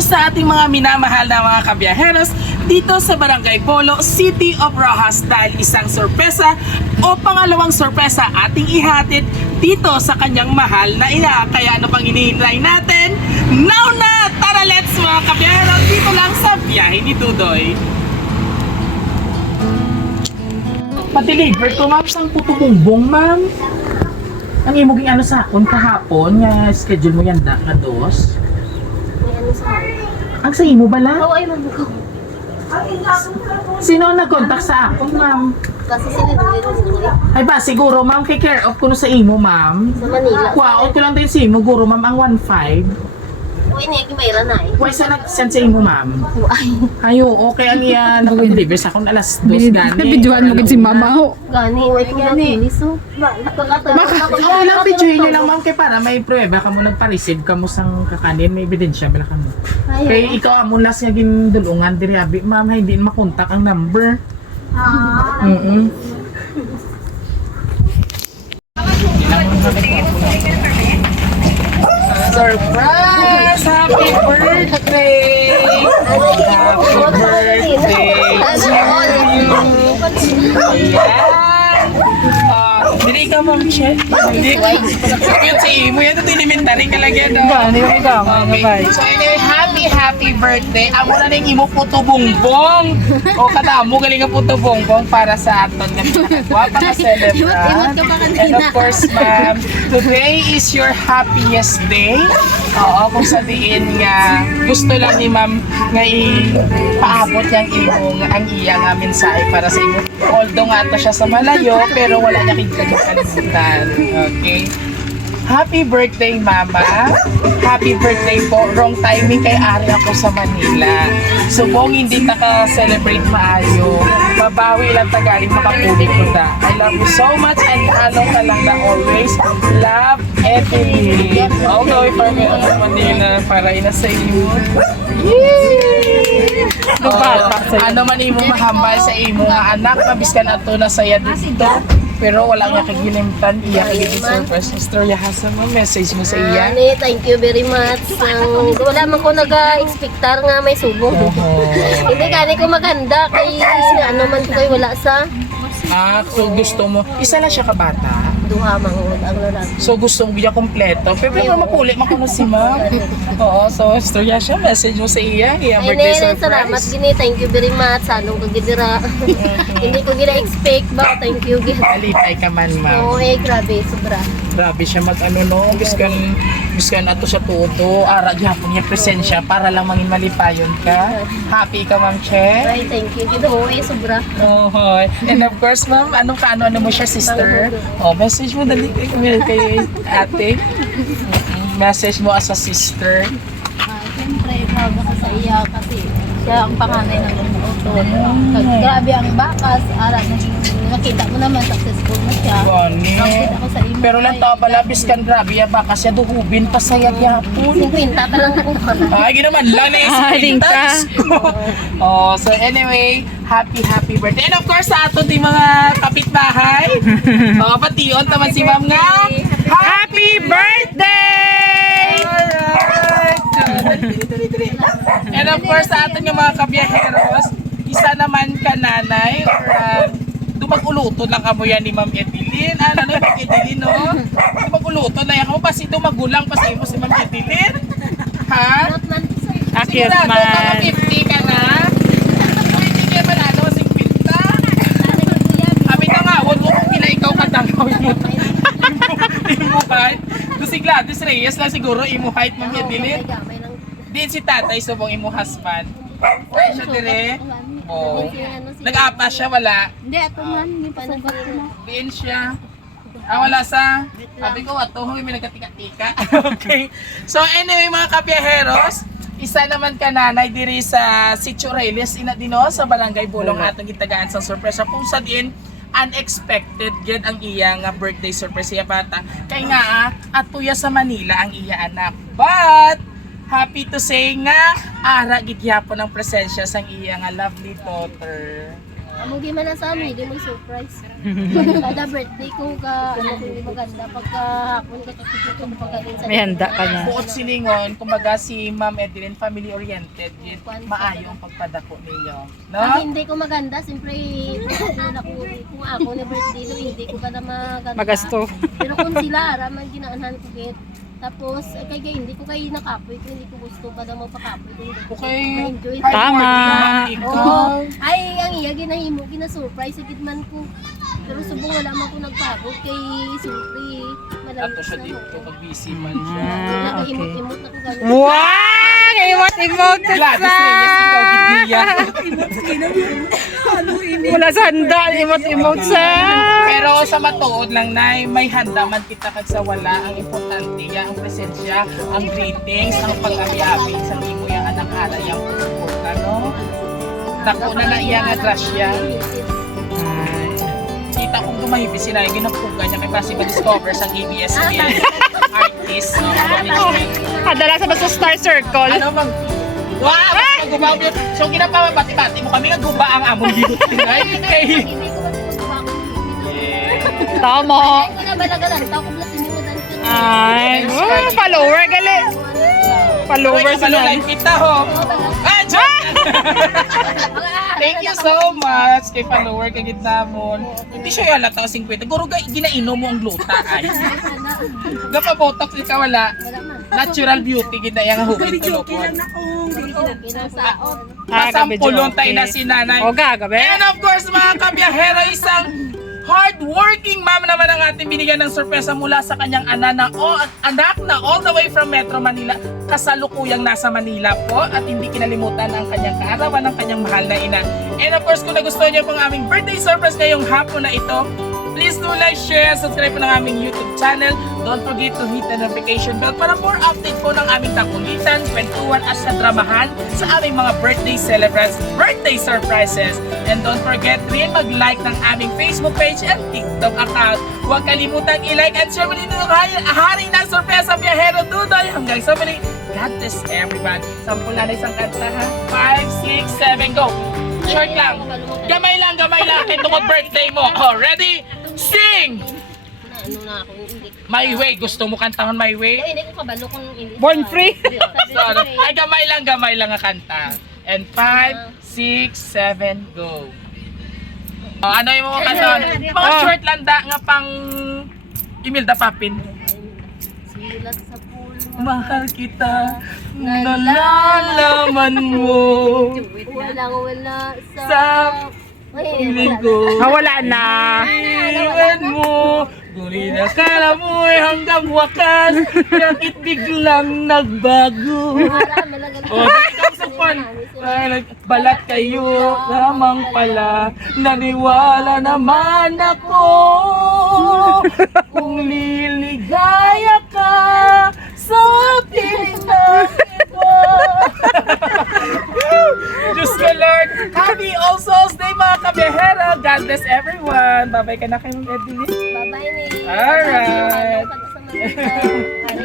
sa ating mga minamahal na mga kabiyaheros dito sa Barangay Polo, City of Rojas dahil isang sorpresa o pangalawang sorpresa ating ihatid dito sa kanyang mahal na ina. Kaya ano pang hinihintay natin? Now na! Tara, let's mga kabiyaheros dito lang sa biyahe ni Dudoy. Pa-deliver ko ma'am sang puto bumbong ma'am. Ang imong ano sa akon kahapon nga schedule mo yan na dos. May ano sa akin? Ang sa imo bala? Oo, ay mabukaw. Sino ang nag-contact sa akon ma'am? Kasi sila nagre-resort Ay ba siguro ma'am kay care of kuno sa imo ma'am. sa Manila. Kuwaot ko lang din sa imo guro ma'am ang 1.5. O, ini, kimayra na eh. Why sa nag-send sa imo ma'am? Ay, Ayo, okay ang iyan. Nag-deliver sa akon alas 2 gani. Nabidyohan mo gid si mama ho. gani, way ko na kinis oh. Oo lang, videoin nyo lang ma'am kay para may prueba ka mo nagpa-receive ka mo sang kakanin, may ebidensya bala ka mo. Kay ikaw amo last nga gindulungan diri abi ma'am hindi makontak ang number. Surprise! Happy birthday! Happy birthday to you! Ayan! Dili ka ma'am Che? Hindi ka. Yun sa imo yan, ito elementary ka lang yan. Okay. So anyway, happy birthday. Amo na ning imo puto bongbong. O kadamo galing ang puto bongbong para sa aton nga pinakagwa pa na celebrant. And of course, ma'am, today is your happiest day. Oo, kung sabihin nga gusto lang ni ma'am nga ipaabot yang imong ang iya nga mensahe para sa imo. Although nga to siya sa malayo, pero wala niya kalimutan. Okay? Happy birthday, Mama. Happy birthday po. Wrong timing kay Ari ako sa Manila. So kung hindi naka-celebrate maayo, mabawi lang tagaling makapulit ko na. I love you so much and halo ka lang na always. Love, Evelyn. Okay, for me sa Manila para ina sa iyo. Yay! Ano man imo mahambal sa imo nga anak, mabiskan ato na saya dito. Pero wala nga kagilimtan, iya kagiging surprise. Istorya hasa mo, message mo sa iya. Ani, thank you very much. Wala man ko nag-expectar nga may subong. Hindi gani ko maganda kay ano man ko kay wala sa So gusto mo, isa lang siya kabata. duha mangod ang lalaki. So gusto mo biya kompleto. Pero mapuli makuno si ma'am. Oo, so istorya siya, message mo sa iya. Iya birthday Salamat surprise. gini, thank you very much. Sanong ko gidira. Hindi ko gina-expect ba, thank you gid. Alipay ka man, ma'am. Oo, grabe, sobra. Grabe siya mag-ano no, biskan ato sa tuto, ara gyapon niya presensya para lang mangin malipayon ka. Happy ka, Ma'am Che? Ay, thank you gid. Oo, sobra. Oh, and of course, ma'am, ano mo siya, sister? Oh, message mo dali kay ate. Message mo as a sister. Siyempre, proud ako sa iya kasi siya ang panganay ng luto. Grabe ang bakas, nakita mo naman successful na siya. Gani. Nakita ko sa imo. Pero lang tao pala, biskan grabe ya baka siya duhubin pa sa yapon. 50 pa lang ako pala. Ay, ginaman lang na Tingka. Oh, so anyway, happy birthday. And of course, sa ato di mga kapitbahay. Mga patiyon naman si ma'am nga. Happy birthday! Alright! And of course, sa atin yung mga kabiyaheros, isa naman ka nanay or dumag-uluto lang kamo yan ni Ma'am Edeline. Ano na Ma'am Edeline, no? Dumag-uluto na yan kamo. Pasi dumagulang pa sa imo si Ma'am Edeline. Ha? Akit Sigurado ka man. 50 ka na? Hindi ka man ano, 50? Sabi na nga, huwag mo kung ikaw katangaw mo. Imuhait. Doon si Gladys Reyes lang siguro, imuhait Ma'am Edeline. Din si tatay, subong imo husband. Ay, siya dire. Oh. Nag-apa siya, wala. Hindi, ato man, hindi pa sabat na. Diin siya. Wala sa. Sabi ko, ato, may nagkatika-tika. Okay. So anyway, mga kabiyaheros, isa naman ka nanay diri sa Sitio Reyes, inadino sa Barangay Bulong atong gitagaan sa sorpresa. Kung sa din, unexpected gid ang iya nga birthday surprise iya bata. Kay nga, atuya sa Manila ang iya anak. But, happy to say nga, ara gid gyapon ang presensya sang iya nga lovely daughter. Among di man na sa amin, di mo surprise. Kada birthday ko ka, ano ko hindi maganda. Pagka hapon ka kakikita ko pagkain sa May handa ka na. Buot silingon, kumbaga si Ma'am Edeline family-oriented, yun, maayo ang pagpadako ninyo. No? Pag hindi ko maganda, siyempre, kung ako ni birthday do, hindi ko pa na maganda. Magasto. Pero kung sila, raman ginaanan ko git. Tapos, kaya hindi ko kayo nakapoy, kung hindi ko gusto pa na magpakapoy. Kung hindi ko Okay. enjoy. Tama. Oo. Ay, ang iya, ginahimo, gina-surprise, sigit man ko. Pero subong wala man ko nagpabot kay Supri. Malayo Ato siya na dito, ako. pag busy man siya. Ah, okay. Nag-imot-imot na ko gano'n. Wow! Imot-imot Gladys Reyes, ikaw gitniya. Wala sa handa. Imot-imot sa. Pero sa matuod lang, Nay, may handa man kita kag sa wala. Ang importante ya, ang presensya, ang greetings, ang pag-abiabi sa imo yang anak ala yang pupunta, no? Dako na na iya nga grasya. Kita kong tumahipis sila, yung ginagpuga niya kay Pasi ma-discover sa ABS-CBN artist. Kadala sa basta Star Circle. Ano mag... Wow! Gubaw yun. So, kinapamabati-bati mo kami nga guba ang among dito. Kay... Hindi ko ba gusto ako. Tama. Ay, ko na balagalan. Tao ko blasin mo dan. Ay, follower gali. Follower Uy, sila. like kita ho. Ah, joke! Thank you so much kay follower kay gitna mo. Hindi siya yalata 50. Guro ga ginainom mo ang gluta ay. Gapa botox ikaw wala. Natural beauty gid na yang hugit tulokon. Pasampulon tayo na si nanay. O gagabi. And of course mga kabiyahero, isang hardworking mom naman ang ating binigyan ng sorpresa mula sa kanyang anak na all the way from Metro Manila, kasalukuyang nasa Manila po, at hindi kinalimutan ang kanyang kaarawan ng kanyang mahal na ina. And of course, kung nagustuhan niyo po ang aming birthday surprise ngayong hapon na ito, please do like, share, subscribe po ng aming YouTube channel. Don't forget to hit the notification bell para more update po ng aming takulitan, kwentuhan at kadramahan sa aming mga birthday celebrants, birthday surprises. And don't forget rin mag-like ng aming Facebook page and TikTok account. Huwag kalimutang i-like at share muli ng hari ng sorpresa Biyahero Dudoy. Hanggang sa muli, God bless everyone. Sampul na isang kanta ha. 5, 6, 7, go! Short lang. Gamay lang. Ito ko birthday mo. Oh, ready? Sing! Ano na ako, hindi. My Way. Gusto mo kantahan My Way? Hindi ko kabalo kung hindi. Born free. So, ano? Ay, gamay lang ang kanta. And 5, 6, 7, go. Oh, ano yung mga kantahan? Mga short lang da nga pang Imelda Papin. Silat sa pool. Mahal kita, nalalaman mo. Walang-wala Sa piling ko. Wala na. Iwan mo, ngunit akala mo ay hanggang wakas, bakit biglang nagbago? O, ikaw sa pan, balat kayo lamang pala, naniwala naman ako, kung liligaya ka sa piling na iba. Diyos ko Lord, happy All Souls Day mga kabiyahero. God bless everyone. Bye-bye ka na kay Ma'am Edeline. Bye-bye, Nick. Alright. Ano, pag sa mga